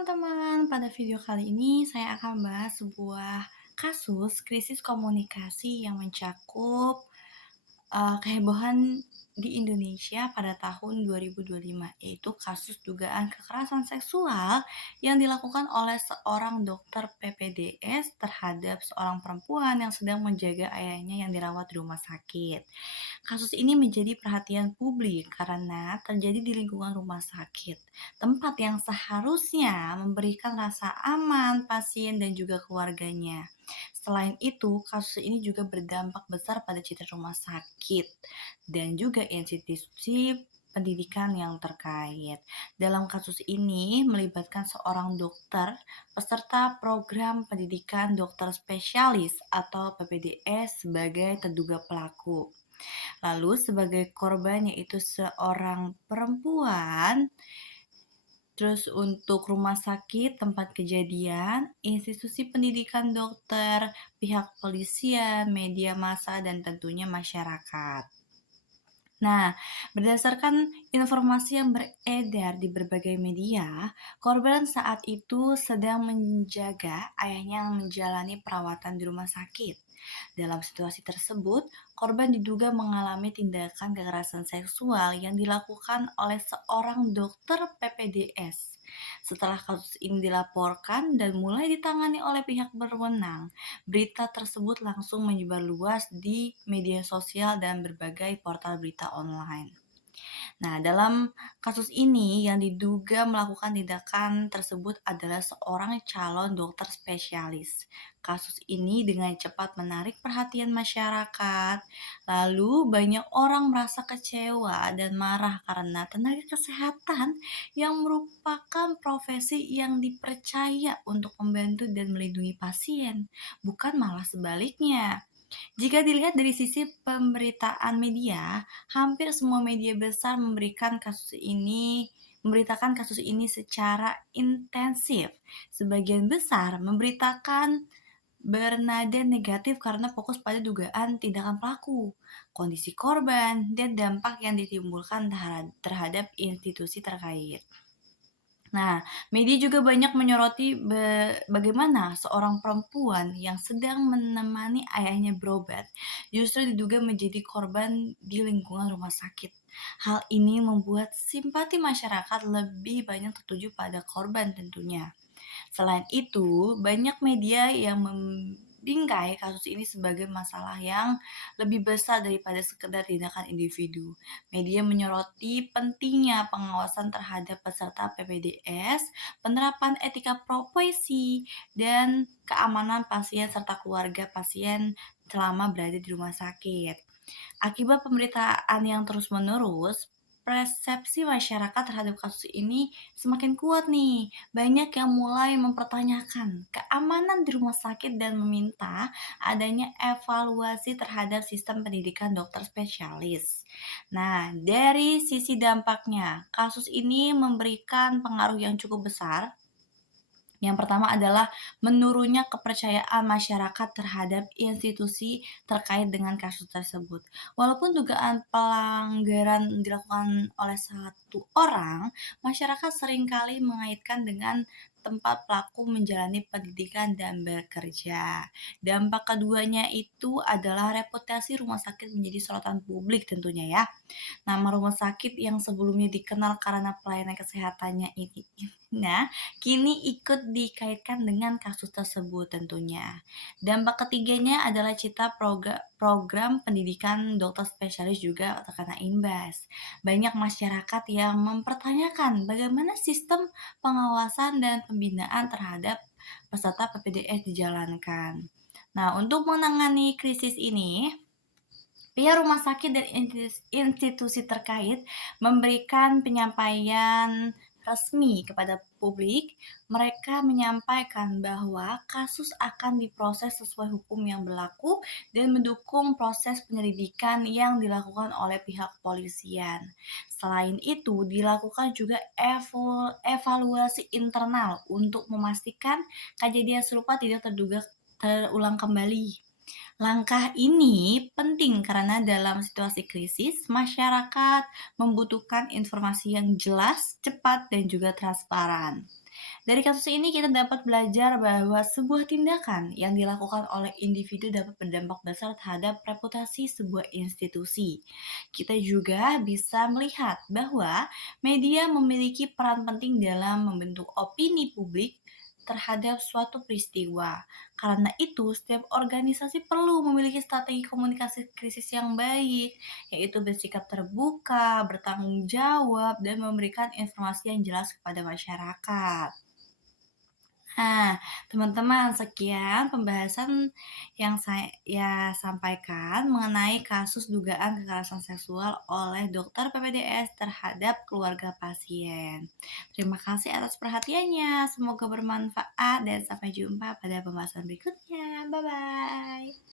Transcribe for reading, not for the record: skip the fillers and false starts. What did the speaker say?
teman-teman, pada video kali ini saya akan membahas sebuah kasus krisis komunikasi yang mencakup kehebohan di Indonesia pada tahun 2025, yaitu kasus dugaan kekerasan seksual yang dilakukan oleh seorang dokter PPDS terhadap seorang perempuan yang sedang menjaga ayahnya yang dirawat di rumah sakit. Kasus ini menjadi perhatian publik karena terjadi di lingkungan rumah sakit, tempat yang seharusnya memberikan rasa aman pasien dan juga keluarganya. Selain itu, kasus ini juga berdampak besar pada citra rumah sakit dan juga institusi pendidikan yang terkait. Dalam kasus ini melibatkan seorang dokter peserta program pendidikan dokter spesialis atau PPDS sebagai terduga pelaku. Lalu sebagai korban yaitu seorang perempuan. Terus untuk rumah sakit tempat kejadian, institusi pendidikan dokter, pihak polisian, media massa, dan tentunya masyarakat. Nah, berdasarkan informasi yang beredar di berbagai media, korban saat itu sedang menjaga ayahnya yang menjalani perawatan di rumah sakit. Dalam situasi tersebut, korban diduga mengalami tindakan kekerasan seksual yang dilakukan oleh seorang dokter PPDS. Setelah kasus ini dilaporkan dan mulai ditangani oleh pihak berwenang, berita tersebut langsung menyebar luas di media sosial dan berbagai portal berita online. Nah, dalam kasus ini yang diduga melakukan tindakan tersebut adalah seorang calon dokter spesialis. Kasus ini dengan cepat menarik perhatian masyarakat, lalu banyak orang merasa kecewa dan marah karena tenaga kesehatan yang merupakan profesi yang dipercaya untuk membantu dan melindungi pasien, bukan malah sebaliknya. Jika dilihat dari sisi pemberitaan media, hampir semua media besar memberitakan kasus ini secara intensif. Sebagian besar memberitakan bernada negatif karena fokus pada dugaan tindakan pelaku, kondisi korban, dan dampak yang ditimbulkan terhadap institusi terkait. Nah, media juga banyak menyoroti bagaimana seorang perempuan yang sedang menemani ayahnya berobat justru diduga menjadi korban di lingkungan rumah sakit. Hal ini membuat simpati masyarakat lebih banyak tertuju pada korban tentunya. Selain itu, banyak media yang membingkai kasus ini sebagai masalah yang lebih besar daripada sekedar tindakan individu. Media menyoroti pentingnya pengawasan terhadap peserta PPDS, penerapan etika profesi, dan keamanan pasien serta keluarga pasien selama berada di rumah sakit. Akibat pemberitaan yang terus-menerus, persepsi masyarakat terhadap kasus ini semakin kuat nih. Banyak yang mulai mempertanyakan keamanan di rumah sakit dan meminta adanya evaluasi terhadap sistem pendidikan dokter spesialis. Nah, dari sisi dampaknya, kasus ini memberikan pengaruh yang cukup besar. Yang pertama adalah menurunnya kepercayaan masyarakat terhadap institusi terkait dengan kasus tersebut. Walaupun dugaan pelanggaran dilakukan oleh satu orang, masyarakat seringkali mengaitkan dengan tempat pelaku menjalani pendidikan dan bekerja. Dampak keduanya itu adalah reputasi rumah sakit menjadi sorotan publik tentunya ya. Nama rumah sakit yang sebelumnya dikenal karena pelayanan kesehatannya ini nah, kini ikut dikaitkan dengan kasus tersebut tentunya. Dampak ketiganya adalah program pendidikan dokter spesialis juga terkena imbas. Banyak masyarakat yang mempertanyakan bagaimana sistem pengawasan dan pembinaan terhadap peserta PPDS dijalankan. Nah, untuk menangani krisis ini, pihak rumah sakit dan institusi terkait memberikan penyampaian resmi kepada publik. Mereka menyampaikan bahwa kasus akan diproses sesuai hukum yang berlaku dan mendukung proses penyelidikan yang dilakukan oleh pihak kepolisian. Selain itu, dilakukan juga evaluasi internal untuk memastikan kejadian serupa tidak terulang kembali. Langkah ini penting karena dalam situasi krisis, masyarakat membutuhkan informasi yang jelas, cepat, dan juga transparan. Dari kasus ini kita dapat belajar bahwa sebuah tindakan yang dilakukan oleh individu dapat berdampak besar terhadap reputasi sebuah institusi. Kita juga bisa melihat bahwa media memiliki peran penting dalam membentuk opini publik terhadap suatu peristiwa. Karena itu, setiap organisasi perlu memiliki strategi komunikasi krisis yang baik, yaitu bersikap terbuka, bertanggung jawab, dan memberikan informasi yang jelas kepada masyarakat. Nah, teman-teman, sekian pembahasan yang saya sampaikan mengenai kasus dugaan kekerasan seksual oleh dokter PPDS terhadap keluarga pasien. Terima kasih atas perhatiannya. Semoga bermanfaat dan sampai jumpa pada pembahasan berikutnya. Bye bye.